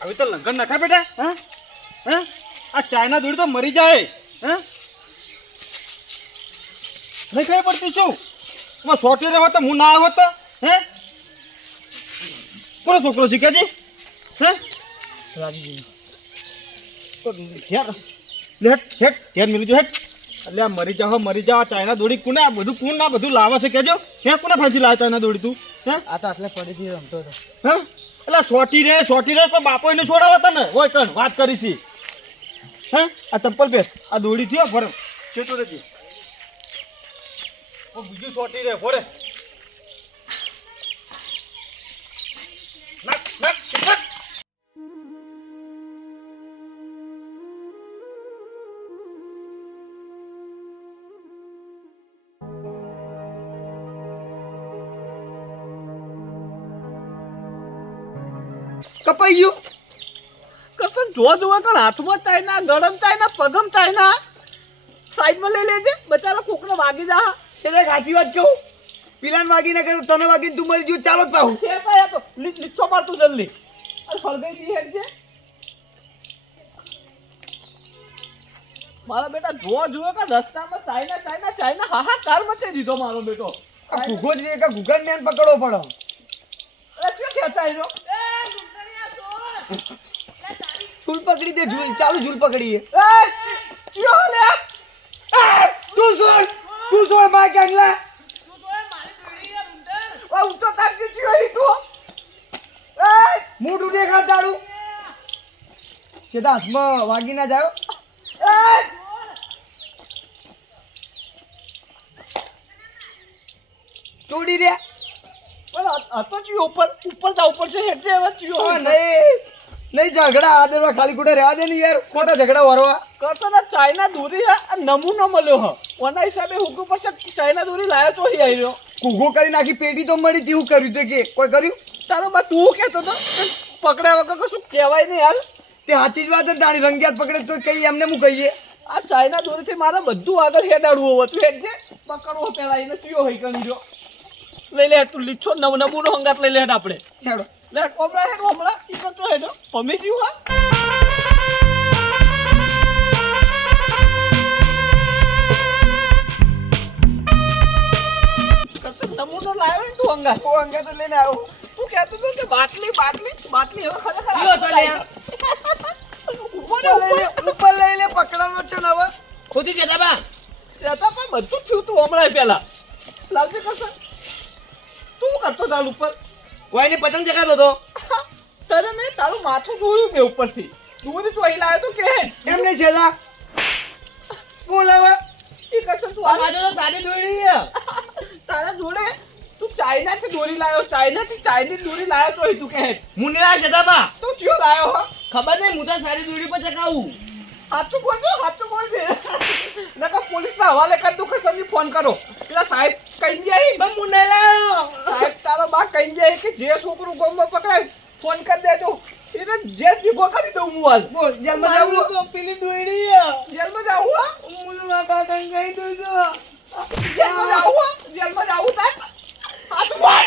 હવે તો લંગન નાખા બેટા. હા હા આ ચાઇના દોડી તો મરી જાય. હા નહીં ખબર પડતી શું સોટી રહ્યો તો હું ના આવ્યો તો. હે કોનો છોકરો છે કેજી? હે રાજીજી તો હેટ હેટ ઘેર મિલી જો હેટ. એટલે આ મરી જાઓ ચાઇના દોડી કોને આ બધું કોણ ના બધું લાવે છે કેજો? હે કોને ફાંસી લાવે ચાઇના દોડી તું? હે આ તો આટલે પડીથી રમતો હતો. હા એટલે સોટી રે કોઈ બાપો એને છોડાવે તને હોય કણ વાત કરી છે. હે આ ચંપલ પહેર આ દોડી થયો ફર ચેતો રેજી બીજું સોટી રે ફોરે નાક નાક નાક. કપાઈ ગયું કસન જો કણ હાથમાં ચાઇના ગરમ ચાઇના પગમ ચાઇના સાઈડમાં લઈ લેજે બચારા કોકને વાગી જા. એટલે સાચી વાત કહું પિલાન વાગીને કરે તને વાગીને તું મરી ગયું ચાલો જ પાહું ખેતા તો લીચો માર તું જલ્દી અરે હળગાઈ દી હેડ છે મારા બેટા જો કે રસ્તામાં ચાઇના ચાઇના ચાઇના હાહાકાર મચાઈ દીધો મારો બેટો. આ ઘૂઘો જ રે કે ઘૂઘર ને પકડવો પડો. અરે શું ખેંચાઈ રહ્યો ઝૂલ પકડી દે ઝૂલ ચાલુ ઝૂલ પકડીએ. ક્યો લે તું સોળ માં કેંગલા ઓ ઉઠો તાકી ક્યો હી તું મોઢું દેખા તારું સીધા હાથમાં વાગી ના જાવ. તોડી રે પણ હતો ચિયો ઉપર જાવ પડશે હેઠે હવે ચિયો નહીં ઝઘડા આદેવા ખાલી ખોટા રહેવા દે ને યાર ખોટા ઝઘડા વરવા કરતો ને ચાઇના દોરી હે નમૂનો મળ્યો હ ઓના હિસાબે હુકુ પર ચાઇના દોરી લાયો તો હી આવ્યો ઘૂઘો કરી નાખી પેટી તો મળી તેવું કર્યું તે કે કોઈ કર્યું તારો બા તું કહેતો તો પકડ્યા વગર કશું કહેવાય નહીં હાલ તે સાચી જ વાત જ તાણી રંગિયાત પકડે તો કઈ એમને હું કહીએ આ ચાઇના દોરીથી મારે બધું આગળ હેડાડવું હતું હેડજે પકડવો પેલા એને ચિયો હઈ કરી રહ્યો લઈ લે તું લીચો નમૂનો હંગાત લઈ લે હેડ આપણે હેડો લે કોબરા હેડ હમણાં ઈ તો હેડો પમી ગયું હા નમૂનો લાવ્યો ને તું હંગાત ઓ અંગે તો લઈને આવો તું કહેતો તો કે બાટલી હવે ખરેખર લ્યો તો લે ઉપર લઈ લે પકડવાનો છે ને હવે ખોટી સેતાબા બધું થયું તું હમણાં પેલા લાવજે કરશે તું કરતો ચાલ ઉપર કોઈને પતંગ ચગાતો તો સરે મેં તારું માથું જોયું મેં ઉપરથી તું ચોઈ લાવ્યો તો કે એમ નહીં છેલા બોલાવા એ કરશે તું આ તો સાડી દોરી તારા જોડે તું ચાઇનાથી દોરી લાવ્યો ચાઇનીઝ દોરી લાવ્યો તો તું કે મુનિયા છેદાબા તું ચિયો લાવ્યો હા ખબર નહીં હું તો સારી દોરી પર ચકાવું સાચું બોલજે નકા પોલીસના હવાલે કરી દઉં કે ફોન કરો પેલા સાહેબ કહી જાય મુને લાયો સાહેબ તારો બા કહી જાય કે જે છોકરું ગામમાં પકડાય ફોન કરી દેજો એટલે જે ભેગો કરી દઉં હું હાલ બોલ જેલમાં જાવું તો પેલી દોડી જેલમાં જાવું હા મુલવા કાકા ગઈ દો જેલમાં જાવું તાર સાચું બોલ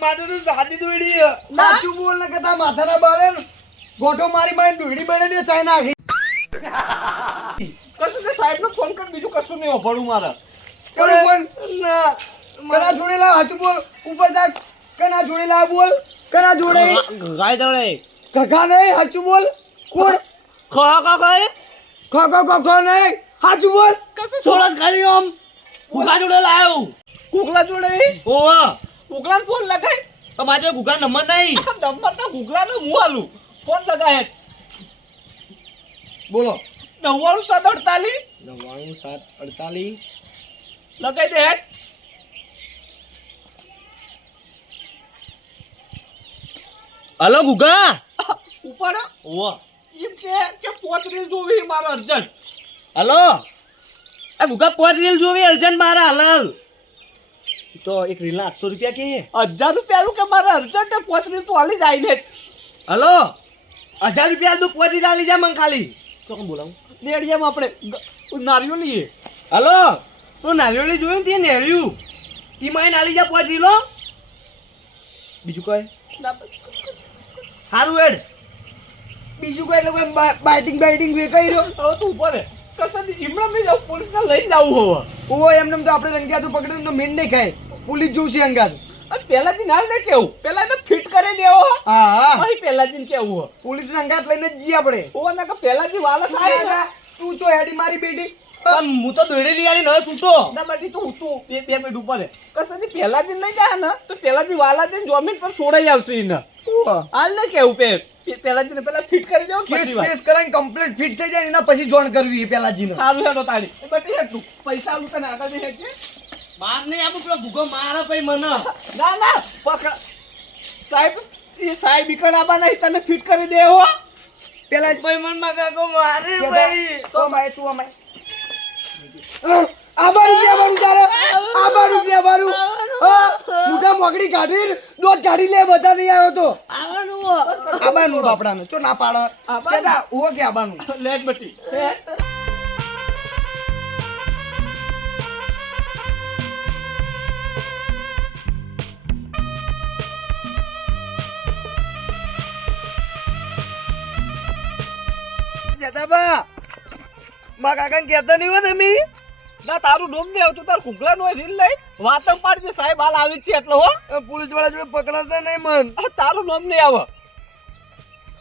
મારે તો સાદી દોડી સાચું બોલ ને કતા માથાના બાળે ગોઠો મારી મારી દોડી બને ને ચાઈ નાખી કશું તે સાહેબને ફોન કર બીજું કશું નહીં ભણું મારે કરું પણ ના કના જોડે લાવ સાચું બોલ ઉપર જા કના જોડે લાવ બોલ કના જોડે ગાય દોડે કકા નહીં સાચું બોલ કોણ ખા ગાય ખો નહીં સાચું બોલ કશું થોડા ખાલી આમ કુકા જોડે લાવ કુકલા જોડે ઓવા કુકલા ફોન લગાય તમારે કુકા નંબર નહીં નંબર તો કુકલાનો હું આલું ફોન લગાય બોલો 99 748 લગાઈ દે હેડ હલો ગુગા ઉપર ઓવા એમ કે પોતરી જોવી મારો અર્જન્ટ હલો આ ગુગા 5 રીલ જોવી અર્જન્ટ મારા હાલ તો એક રીલ ના 800 રૂપિયા કે 1000 રૂપિયા કે મારે અર્જન્ટ પોતરી તો હાલી જાય ને હલો 1000 રૂપિયા તું 5 રીલ આલી જા મન ખાલી તો કોણ બોલાવું ડેડિયામાં આપણે નારિયો લઈએ હલો તું નારિયોલી જોયું ને તે નેળ્યું ઈ માઈને આલી જા 5 રીલો બીજું કોઈ ના સારું હેડ બીજું કોઈ એટલે કોઈ બાઇટિંગ વેકાઈ રહ્યો હવે તું ઉપર હે કસાથી ઈમરામ નહીં જાવ પોલીસને લઈને જાવું હવે ઓવો એમને તો આપણે રંગિયાતું પકડીને તો મેન નહીં ખાય પોલીસ જોશે અંગાત અને પહેલાથી ના ને કેવું પહેલા એને ફિટ કરી દેવો હા હા અહીં પહેલાથી કેવું હો પોલીસ અંગાત લઈને જ જઈએ આપણે ઓવા ના કે પહેલાથી વાલા થાય ને તું તો હેડી મારી બેટી પણ હું તો દોડી લઈ આવી નવે છૂટો ના બાકી તું બે મિનિટ ઉપર હે કસાથી પહેલાથી નહીં જાય ને તો પહેલાથી વાલા જઈને જમીન પર છોડાઈ આવશે એને હાલ ને કેવું પહેલાથી પેલા ફિટ કરી દેવો કેસ પછી વાત પેસ કરાઈને કમ્પ્લીટ ફિટ થઈ જાય એના પછી જોઈન કરવી એ પેલા જીને સારું હેડો તારી બટી હેડ તું પૈસા આલું તને આગળ દે હેડ માર નહીં આપું પેલો ભૂગો મારે પછી મને ના પકડ સાહેબ એ સાહેબ ઈકડાબા નહીં તને ફિટ કરી દે હો પેલા ભાઈ મન માં કાકો મારે ભાઈ તો માય તું અમાય આબારું મુકા મોકડી કાઢી દોત કાઢી લે બધા નહીં આવ્યો તો આબાનું બાપડાનું ચો ના પાડો આબા ઓ કે આબાનું લેટ બટી જતાબા મા કાકા કહેતા નહીં હો તમે ના તારું ડોમ દે તું તાર કુકલા નો રીલ લઈ વાતમ પાડી દે સાહેબ હાલ આવી છે એટલે હો પોલીસ વાળા જોડે પકડાતા નહીં મન તારું નામ નહીં આવે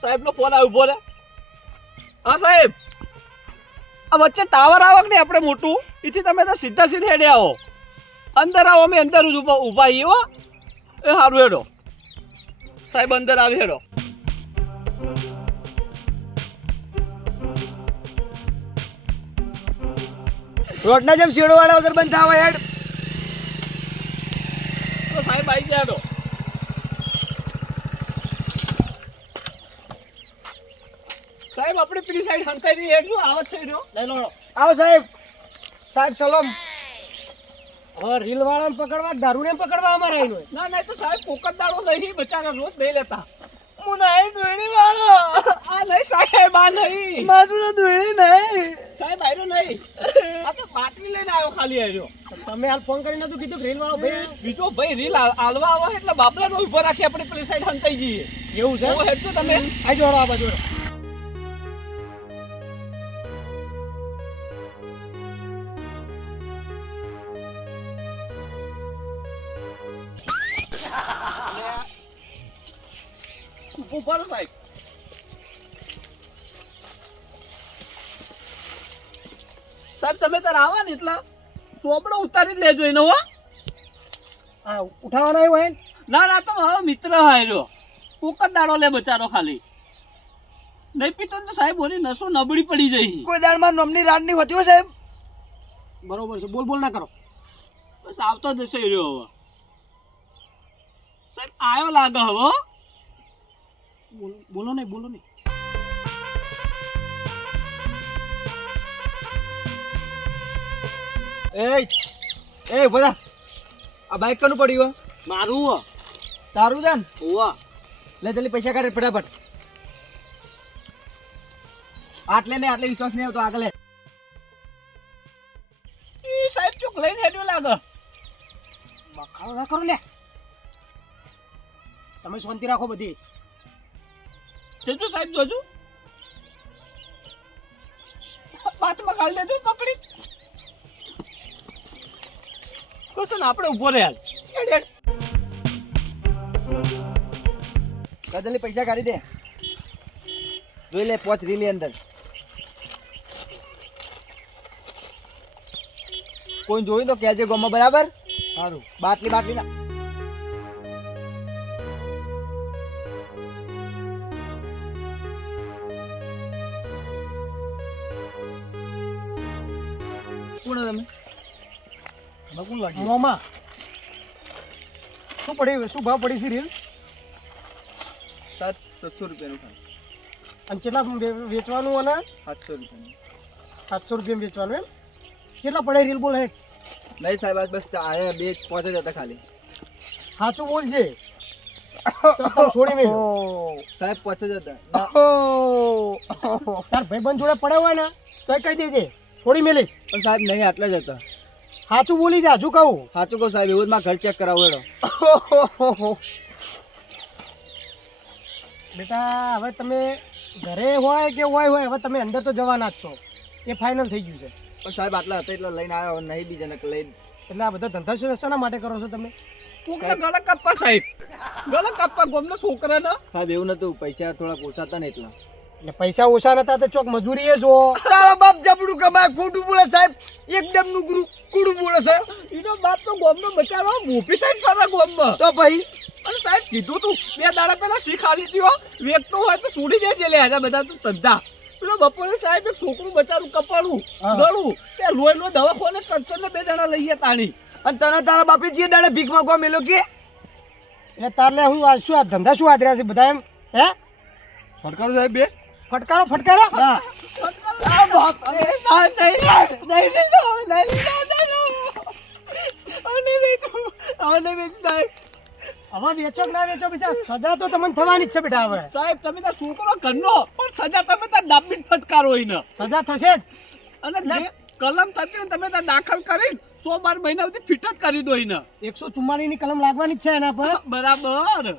સાહેબ નો ફોન આવ્યો ઉભો રે હા સાહેબ આ વચ્ચે ટાવર આવે કે નહીં આપણે મોટું એથી તમે તો સીધા હેડે આવો અંદર આવો અમે અંદર જ ઊભા છીએ હો એ સારું હેડો સાહેબ અંદર આવી હેડો રોડના જેમ શેડો વાળા વગર બંધ થાવા હેડ તો સાહેબ આવી જાય હેડો સાહેબ આપણે પેલી સાઈડ હંતાઈ ની હેડ જો આવત છે રહ્યો લઈ લો આવો સાહેબ સલામ હવે રીલ વાળાને પકડવા દારૂને પકડવા અમારે આવીને ના ના તો સાહેબ પોકટ દાડો નહીં બચારા રોજ નહીં લેતા હું નહીં દોડી વાળો આ નહીં સાહેબ આ નહીં મારું તો દોડી નહીં સાહેબ આવ્યો નહીં આ તો બાટલી લઈને આવ્યો ખાલી આવ્યો તમે હાલ ફોન કરીને તો કીધું કે રીલ વાળો ભાઈ બીજો ભાઈ રીલ આલવા આવો એટલે બાપલા નો ઉભો રાખી આપણે પેલી સાઈડ હંતાઈ જઈએ એવું છે ઓ હેડ તો તમે આ જોડો આ બાજુ ઉભા રહો સાહેબ સાહેબ તમે તાર આવા ને એટલે સોપડો ઉતારી જ લેજો એનો હો હા ઉઠાવવાના આવ્યો હે ના ના તો મારો મિત્ર હાર્યો કોક જ દાડો લે બચારો ખાલી નહીં પીતો ને તો સાહેબ ઓની નસો નબળી પડી જઈ કોઈ દાડમાં નોમની રાડ નહીં હોતી હો સાહેબ બરોબર છે બોલ ના કરો બસ આવતો જશે રહ્યો હવે સાહેબ આયો લાગે હવે બોલો નહીં એ બધા આ બાઈક કનું પડ્યું મારું હો તારું છે ને હોવા લે જલ્દી પૈસા કાઢે ફટાફટ આટલે ને આટલે વિશ્વાસ નહીં આવતો આગળ લે. એ સાહેબ ચોક લઈને હેડ્યો લાગે બખાડો ના કરો લે તમે શાંતિ રાખો બધી જોજો સાહેબ જોજો બાટમાં ગાળી લેજો પકડી કશું ને આપણે ઉભો રહે હાલ હેડ હેડ જલ્દી પૈસા કાઢી દે જોઈ લે પોચ રીલી અંદર કોઈ જોયું તો કહેજો ગમો બરાબર સારું બાટલી ના કોણ તમે કોણ લાગ્યું મોમાં શું ભાવ પડી છે રીલ 700 રૂપિયાનું ખાલી અને કેટલા વેચવાનું અને 700 રૂપિયાનું 700 રૂપિયા વેચવાનું એમ કેટલા પડે રીલ બોલ હે નહીં સાહેબ આજ બસ આયા બે પહોંચે જ હતા ખાલી સાચું બોલ છે છોડી મેં સાહેબ પહોંચે જ હતા તાર ભાઈબંધ જોડે પડ્યા હોય ને તો કહી દેજે છોડી મેલીશ પણ સાહેબ નહીં આટલા જ હતા સાચું બોલી જા હજુ કહું સાચું કહું સાહેબ એવું જ મારા ઘર ચેક કરાવો હેડો બેટા હવે તમે ઘરે હોય કે હોય હવે તમે અંદર તો જવાના જ છો, એ ફાઇનલ થઈ ગયું છે. પણ સાહેબ આટલા હતા એટલે લઈને આવ્યો, નહીં બીજાને લઈને. એટલે આ બધા ધંધા શાના માટે કરો છો તમે? કોકને ગળા કાપવા સાહેબ, ગળા કાપવા ગોમના છોકરાને. સાહેબ એવું નતું, પૈસા થોડા ઓછા હતા ને એટલા. એટલે પૈસા ઓછા નતા તો ચોક મજૂરી એ જો. તારા બાપ જબડું કમાય, ખોટું બોલે સાહેબ, એકદમ નુકરું કુડું બોલે છે. એનો બાપ તો ગોમનો બચારો મોભી થઈને ફરે ગોમમાં. તો ભાઈ અને સાહેબ કીધું તું 2 દાડા પહેલા શીખાડી દીધો, વેચતો હોય તો છોડી દેજે લે આજા બધા તું ધંધા. પેલો બપોરે સાહેબ એક છોકરું બચારું કપાળું ગળું તે લોહીનો દવાખાને કરશે ને 2 જણા લઈએ તાણી. અને તને તારા બાપે જે દાડે ભીખ માંગવા મેલો કે એટલે તારલે હું શું આ ધંધા શું આદર્યા છે બધા એમ? હે ફટકારો સાહેબ બે ફટકારો ફટકારો. હા આ બાપ રે, આ નહીં લીધો, નહીં લીધો સાહેબ. હવે વેચો કે ના વેચો બીજા સજા તો તમને થવાની જ છે બેટા. હવે સાહેબ તમે તો છોકરો ઘરનો પણ સજા તમે તો ડાબીને ફટકારો એને. સજા થશે જ. અને જે કલમ થતી હોય તમે તો દાખલ કરીને 100-12 મહિના સુધી ફિટ જ કરી દો એને. 144 ની કલમ લાગવાની જ છે એના પર. બરાબર.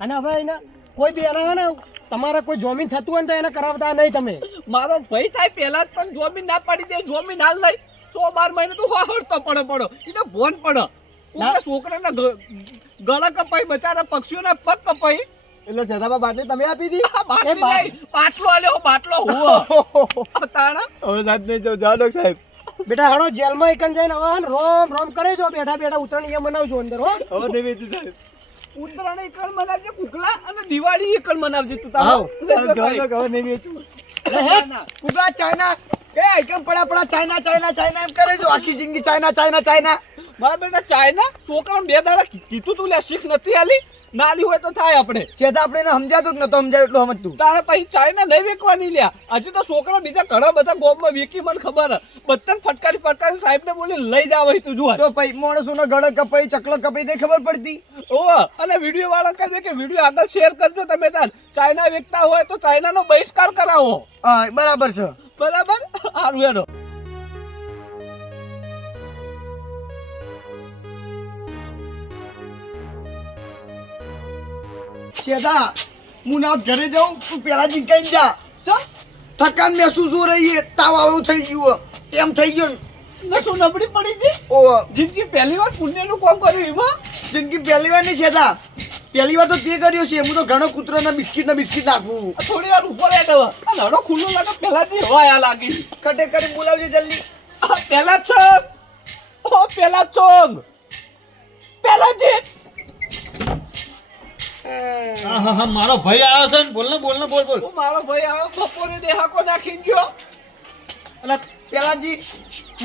અને હવે એને કોઈ બી એના ને તમારે કોઈ જોમીન થતું હોય ને તો એને કરાવતા નહીં તમે. મારો ભાઈ થાય પહેલા જ પણ જોમીન ના પાડી દે, જોમીન હાલ લઈ 100-12 મહિને તું હળતો પડો એને ભોન પડો. કોકના છોકરાના ગળા કપાઈ, બચારા પક્ષીઓના પગ કપાઈ. એટલે સદાબા બાટલી તમે આપી દી. આ બાટલી નહીં, બાટલો આલ્યો, બાટલો હુઓ. તાણા હવે સાહેબ નહીં જાવ, જાઓ સાહેબ. બેટા હણો જેલમાં એકન જઈને હવે રોમ રોમ કરે જો બેઠા બેઠા ઉતરણ એ મનાવજો અંદર હો. હવે નહીં વેચું સાહેબ. ઉત્તરાયણ એકલ મનાવજે કુકલા અને દિવાળી એકલ મનાવજે તું હાવ. તારો. હવે નહીં વેચું. ના, ના. કુગા ચાઇના એ આઈટમ પડા ચાઇના એમ કરે જો આખી જિંદગી ચાઇના. મારા બેટા ચાઇના છોકરા 2 દાડા કીધું તું લે, શીખ નથી આલી, નાલી હોય તો થાય આપણે. સેદા આપણે એને સમજાતું જ નતો, સમજાય એટલું સમજતું. તારે પછી ચાઇના નહીં વેકવાની લ્યા. હજુ તો છોકરા બીજા ઘણા બધા ગોમમાં વેકી, મને ખબર બધાને ફટકારી સાહેબ ને બોલી લઈ જાવ તું જુઓ. તો ભાઈ માણસોનો ગળો કપાઈ, ચકલો કપાઈ નહીં ખબર પડતી. ઓ અને વિડીયો વાળા કહે છે કે વિડીયો આગળ શેર કરજો તમે તાર. ચાઇના વેચતા હોય તો ચાઇનાનો બહિષ્કાર કરાવો. હા બરાબર છે. બરાબર, સારું હેડો. સેદા હું ના ઘરે જાઉં, તું પેલા જીકાઈ જા. ચો થકાન મહેસૂસ હો રહી है, તાવ આવું થઈ ગયું એમ થઈ ગયું ને શું નબળી પડી ગઈ. ઓ જિંદગી પહેલી વાર પુણ્યનું કામ કર્યું એમાં. જિંદગી પહેલી વાર નહીં સેદા, પહેલી વાર તો તે કર્યો છે. હું તો ઘણો કૂતરાના બિસ્કિટ નાખું. થોડી વાર ઉપર હેઠ હવે આ લડો ખુલ્લો લાગે પહેલાથી હવા આ લાગી. કટે કરી બોલાવજે જલ્દી. આ પહેલા ચોંગ, ઓ પહેલા ચોંગ, પહેલા જીત. હા મારો ભાઈ આવ્યો છે ને, બોલ બોલ. ઓ મારો ભાઈ આવો બપોરે દેહાકો નાખી ગયો. એટલે પેલાજી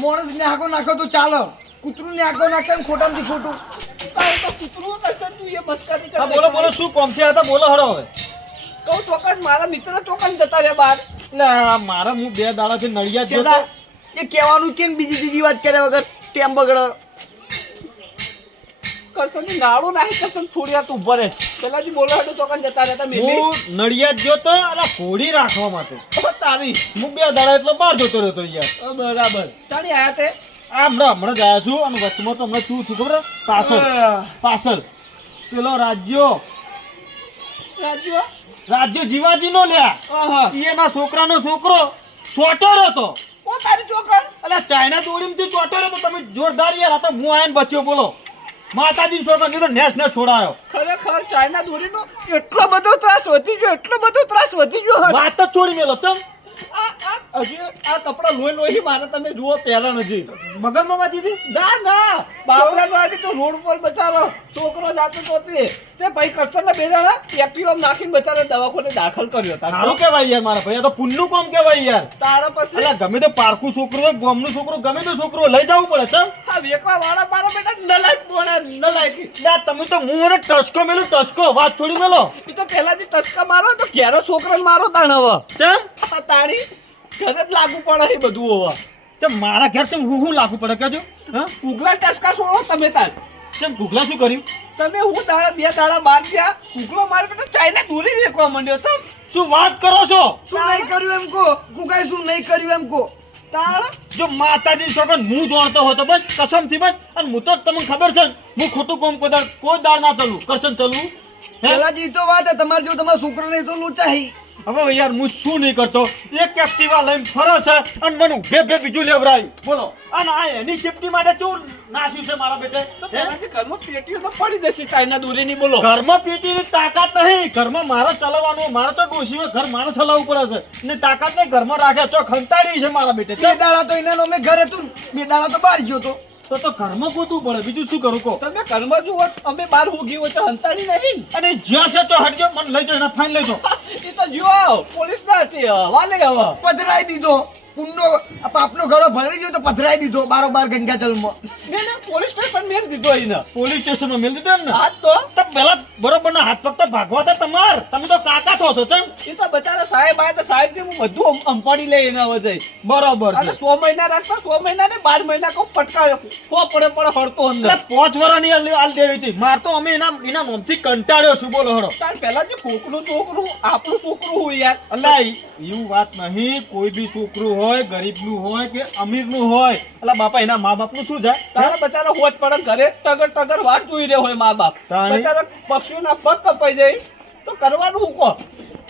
માણસ ને હાકો નાખો તો ચાલો, કૂતરું ને હાકો નાખે ને ખોટામાંથી ખોટું. તારે તો કૂતરું કરશે તું એ મસ્કરી કરે. હા બોલો શું કોમ થયા હતા, બોલો હડો હવે. કહું ચોક્કસ મારા મિત્ર ચોક્કસ જતા રહ્યા બહાર. એટલે મારા હું 2 દાડાથી નડિયાદ ગયો સેદા તો. એ કહેવાનું કેમ બીજી વાત કર્યા વગર ટેમ બગડે. કરશે ની નાળું નાખી કરશે થોડી વાર તું ઉભો રહે. પેલાજી બોલો હતો ચોક્કસ જતા રહ્યા તમે. હું નડિયાદ ગયો તો એટલે ઘોડી રાખવા માટે. તારી હું 2 દાડા એટલે બહાર જતો રહ્યો તો યાર. બરાબર. ચાલી આયા તે હમણાં જ આવ્યા છું. અને વચમાં તો હમણાં શું થયું ખબર હે? પાછળ પેલો રાજ્યો જીવાજી નો લ્યા, એના છોકરાનો છોકરો ચોટોર હતો. ઓ તારી ચોકર. એટલે ચાઇના દોડીમાંથી ચોટોર હતો. તમે જોરદાર યાર, આ તો હું આઈને બચ્યો બોલો. માતાજી છોકરો તો નેસ છોડાયો. ખરેખર ચાઇના દોરીનો એટલો બધો ત્રાસ વધી ગયો. વાત જ છોડી મેલો ચમ. હજી આ કપડા લોહી મારે તમે જુઓ પહેલા નથી. મગજમાં વાંચી હતી? ના બાબલા વાગી તો રોડ પર બચારો છોકરો જાતો તો તે ભાઈ કરશન ના 2 જણા એક્ટિવા નાખીને બચારો દવાખાને દાખલ કર્યો હતા. સારું કેવાય યાર મારા ભાઈ, આ તો પુણ્યનું કામ કેવાય યાર. તારા પછી એટલે ગમે તો પારકું છોકરો હોય, ગામનું છોકરો, ગમે તે છોકરો લઈ જવું પડે ચમ. આ વેકવા વાળા મારા બેટા નલાયક. યાર તમે તો મું ટસકો મેલો, ટસકો વાત છોડી મેલો. એ તો પહેલાથી ટસકા મારો તો ઘેરો છોકરાને મારો તાણ હવે ચમ આ તાણી ઘરે જ લાગુ પડે એ બધું હવે. ચમ મારા ઘેર ચમ હું લાગુ પડે કેજો. હા કુગલા ટસકા છોડો તમે તાર. ચમ ગુગલા શું કર્યું? તમે હું દાડા 2 દાડા બહાર ગયા, કુગલો મારે બેટા ચાઇના દોરી વેકવા માંડ્યો છે. શું વાત કરો છો? શું નહીં કર્યું એમ કો, કુકાઈ શું નહીં કર્યું એમ કો. તાળ જો માતાજી છોકરો હું જાણતો હોય તો બસ કસમથી બસ. અને હું તો તમને ખબર છે ને, હું ખોટું કામ કોઈ દાડ ના ચલું કરશન ચલવું. પેલાજી તો વાત તમારે જો તમારા છોકરો ને તો લોચાહી. હવે યાર હું શું નહીં કરતો, એક એક્ટિવા લઈને ફરે છે અને મને ઉભે ઉભે બીજું લેવરાયું, બોલો. અને આ એની સેફટી માટે શું નાખ્યું છે મારા બેટે? તો પેલાજી ઘરમાં પેટીઓ તો પડી જશે ચાઇના દોરીની, બોલો. ઘરમાં પેટીની તાકાત નહીં, ઘરમાં મારે ચલાવવાનું, મારે તો ડોશીઓ ઘર મારે ચલાવવું પડે છે ને તાકાત નહીં ઘરમાં રાખે, ચો ખંતાડી છે મારા બેટે. 2 દાડા તો એના અમે ઘરે તું 2 દાડા તો બહાર ગયો તો. તો ઘરમાં ગોતવું પડે, બીજું શું કરું કહો? તમે ઘરમાં જુઓ, અમે બહાર ઉગી હોય તો હંતાડી નહીં. અને જ્યાં છે તો હટજો, મને લઈ જાઓ, એના ફાઇન લઈ જાઓ. એ તો જુઓ પોલીસ ના હતી, વાલે હવે પધરાઈ દીધો. પુણનો પાપનો ઘરો ભરાઈ ગયો તો પધરાઈ દીધો બારોબાર ગંગાજળમાં. મેં પોલીસ સ્ટેશન મેળ દીધો એને. પોલીસ સ્ટેશનમાં મેળ દીધો એમ ને? હાથ તો તો પેલા બરોબર ના હાથ પગ તો ભાગવા હતા તમાર, તમે તો કાકા થો છો કેમ? એ તો બચારા સાહેબ આયા તો સાહેબ કે હું બધું અંપાડી લઈ એના વજે. બરોબર અને છે. 100 મહિના રાખતા 100 મહિના ને 12 મહિના કો પટકા પડે હળતો અંદર. એટલે 5 વર્ષની આલ દેવી હતી માર, તો અમે એના નામથી કંટાળ્યો છું, બોલો હળો. તાર પહેલા જે કોકનું છોકરું આપણું છોકરું હોય યાર. અલ્લા એવું વાત નહીં, કોઈ બી છોકરું હોય, ગરીબનું હોય કે અમીરનું હોય, અલ્લા બાપા એના મા બાપનું શું જાય? તારા બચારા હોજ પડે ઘરે ટગર ટગર વાટ જોઈ રહ્યો હોય મા બાપ. તાણી. બચારા પક્ષીઓના પગ કપાઈ જાય તો કરવાનું હું કહો.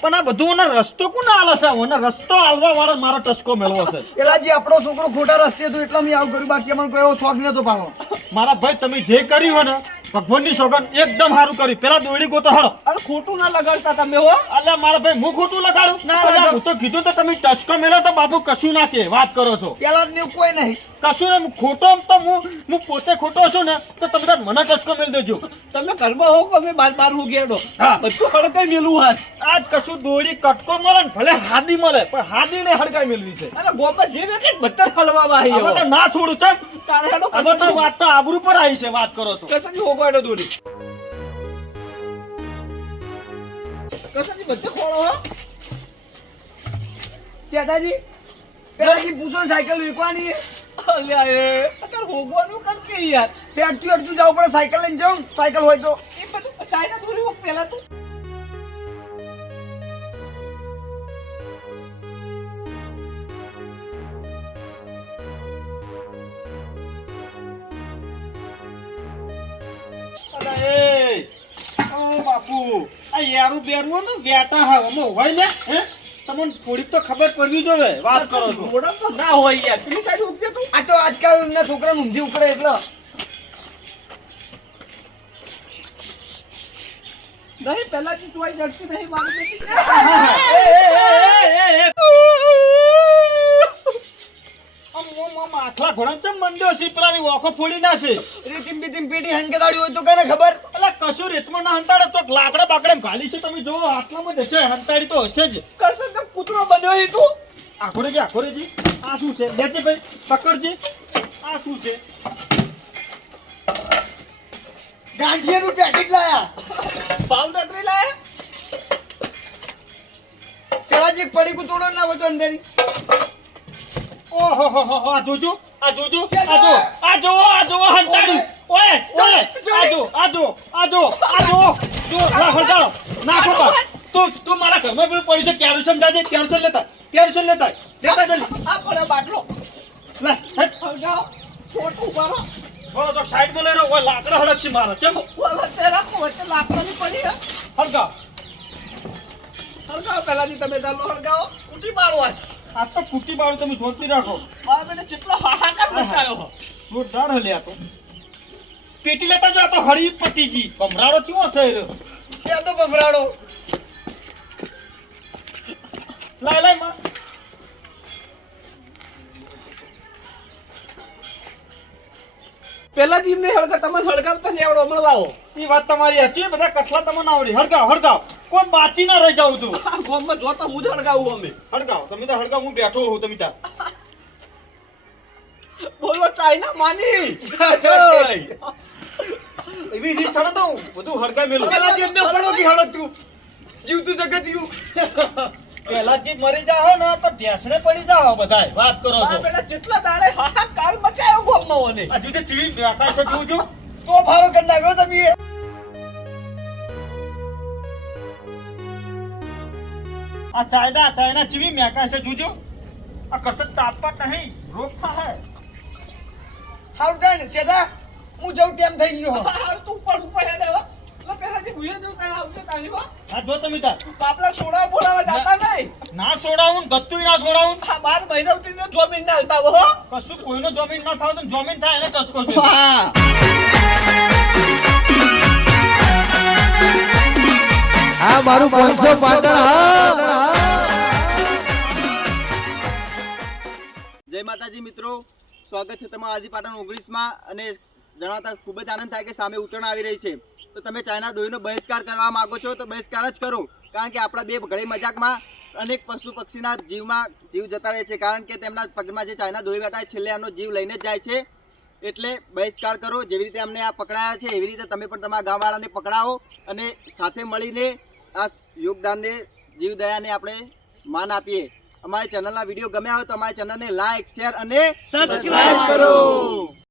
પણ આ બધું ઓને રસ્તો કોને આલે છે? ઓને રસ્તો આલવા વાળો મારો ટસકો મેળવો છે. પેલાજી આપણો છોકરો ખોટા રસ્તે હતો એટલે અમે આવું કર્યું, બાકી અમને કોઈ એવો શોખ નતો પાડો. મારા ભાઈ તમે જે કર્યું હોય ને ભગવાનની સોગંદ એકદમ સારું કર્યું. પેલા દોડી ગોતો હળો. અરે ખોટું ના લગાડતા તમે હો. અલ્યા મારા ભાઈ હું ખોટું લગાડું? ના, અલ્યા, લગાડ. હું તો કીધું તો તમે ટચકો મેળો તો બાપુ કશું ના કે વાત કરો છો. પેલા જ ને કોઈ નહીં. કશું ને ખોટો તો હું પોતે ખોટો છું ને તો તમે તાર મને ટચકો મેળ દેજો. તમે ઘરમાં હો કે અમે બાર હું ગેડો. હા. બધું હડકાઈ મેલું હાથ. આજ કશું દોડી કટકો મળે ને ભલે હાદી મળે પણ હાદી ને હડકાઈ મેળવી છે. અરે ગોમાં જે વેકે બધા હલવામાં આવી હવે તો હવે. ના છોડું ચમ. તારે હેડો હવે તો વાત તો આબરૂ પર આવી છે, વાત કરો છો. કસાજી હોગવાડો દોરી. કસાજી બધે ખોળો હો. શેઠાજી પેલાજી પૂછો ને સાયકલ વેચવાની. અલ્યા એ અત્યારે હોગવાનું કર કે યાર. પેટથી અડધું જવું પડે, સાયકલ લઈને જાઉં સાયકલ હોય તો. એ બધું ચાઇના દોરી હોગ પેલા તું. અલા એ ઓ બાપુ આ યારું બેરું ને વેટા હા મો હોય ને હે તમને થોડીક તો ખબર પડવી જોઈએ, વાત કરો છો. ઘોડા તો ના હોય યાર. પેલી સાઈડ ઉગજે તું. આ તો આજકાલના છોકરાને ઊંધી ઉકળે એટલે. નહીં પેલાથી ચોઈ જડતી નહીં મારી બેટી. આખલા ઘોડા ચમ મંડ્યો છે, પેલાની ઓખો ફોડી નાશે. રીતિમ બીતિમ પેટી હંકેદાડી હોય તો કને ખબર. અલા કશું રેતમાં ના હંતાડે તો લાકડા બાકડે ઘાલી છે, તમે જોવો હાથલામાં જ હશે, હંતાડી તો હશે જ. કરશે તો કૂતરો બન્યો છે તું. આખોરેજી આ શું છે? લેજે ભાઈ પકડજે. આ શું છે? ગાંઠિયાનું પેકેટ લાયા. પાવડર ટ્રી લાયા. પેલાજી એક પડીકું તોડો ના હોય તો અંદરની. ઓહો હો હો આ જોજો આ જોજો આ જો આ જો આ જો હંતાડી. ઓય ચાલે આ જો જો લા હળગાડો ના ખોપા. તું મારા ઘરમાં પેલું પડી છે ક્યારે સમજાજે, ક્યારે લેતા જલ્દી આ પડે બાટલો. લે હેટ. હળગાવો. છોટું ઉભારો. બોલો તો સાઈડ માં લઈ રહ્યો. ઓય લાકડા હળગશે મારા ચમ વચ્ચે રાખો, વચ્ચે લાકડાની પડી હે. હળગાવ. હળગાવો પેલાથી તમે દાલો હળગાવો. કુટી બાળવા. આ તો કુટી બાળું તમે શોધતી રાખો. મારા બેટા જેટલો હાહાકાર મચાયો. જોરદાર હલે આ તો. પેટી લેતા જો આ તો હળી પટીજી ભમરાડો ચેવો છે રે. શેનો બબરાડો. લાય માં પેલા જ એમને હળગા તમે હળગાવતા ને આવડો હમણાં લાવો. એ વાત તમારી સાચી, બધા કઠલા તમને આવડી. હળગાવ કોઈ બાચી ના રહી જાવ છું. આ ગામમાં જોતા હું જ હળગાવું અમે. હળગાવ તમે તો હળગાવ, હું બેઠો હોઉં તમે ત્યાં. બોલો ચાઇના માની. એવી રીત ચડે તો બધું હળગાઈ મેલું. પેલાજી અંદર પડો કે હળગ તું. જીવતું જગત પેલા જે મરી જાઓ ને તો ઢેસણે પડી જાઓ બધાય, વાત કરો મારા છો. બેટા જેટલા દાડે હાહાકાર મચાયો ગામમાં મને. આ જુદે ચીવી વ્યાપાર છે જોજો. તો ફારો કરી નાખ્યો તમે. આ ચાઇના ચીવી મેકા છે જોજો. આ કસત તાપત નહીં રોકતા હે. હાઉ ડન શેઠા. હું જઉં તેમ થઈ ગયો. તું પણ ઉપર હેડે હો. લો પેલા શાંતિથી ભૂલી જવું તારે આવજો તાણી હો હા જો તમે તાર બાપલા સોડા બોલાવા જાતા નહીં ના છોડાવું ને ગત્તુંય ના છોડાવું આ 12 મહિનાથી તો જમીન ના હલતા હો કશું કોઈનો જમીન ના થાવ તો જમીન થાય એને ટસકો દે હા હા મારું 500 પાટણ હા જય માતાજી મિત્રો, સ્વાગત છે તમારું આજી પાટણ 19માં અને જણાવતા ખૂબ જ આનંદ થાય કે સામે ઉત્તરાયણ આવી રહી છે. તો તમે ચાઇના દોરીનો બહિષ્કાર કરવા માંગો છો તો બહિષ્કાર જ કરો, કારણ કે આપણા બે ઘડી મજાકમાં અનેક પશુ પક્ષીના જીવ જતા રહે છે, કારણ કે તેમના પગમાં જે ચાઇના દોરી બેઠા છે છેલ્લે એમનો જીવ લઈને જ જાય છે. એટલે બહિષ્કાર કરો. જેવી રીતે અમને આ પકડાયા છે એવી રીતે તમે પણ તમારા ગામવાળાને પકડાવો અને સાથે મળીને આ યોગદાનને જીવદયાને આપણે માન આપીએ. અમારી ચેનલના વિડીયો ગમ્યા હોય તો અમારી ચેનલને લાઈક, શેર અને સબસ્ક્રાઇબ કરો.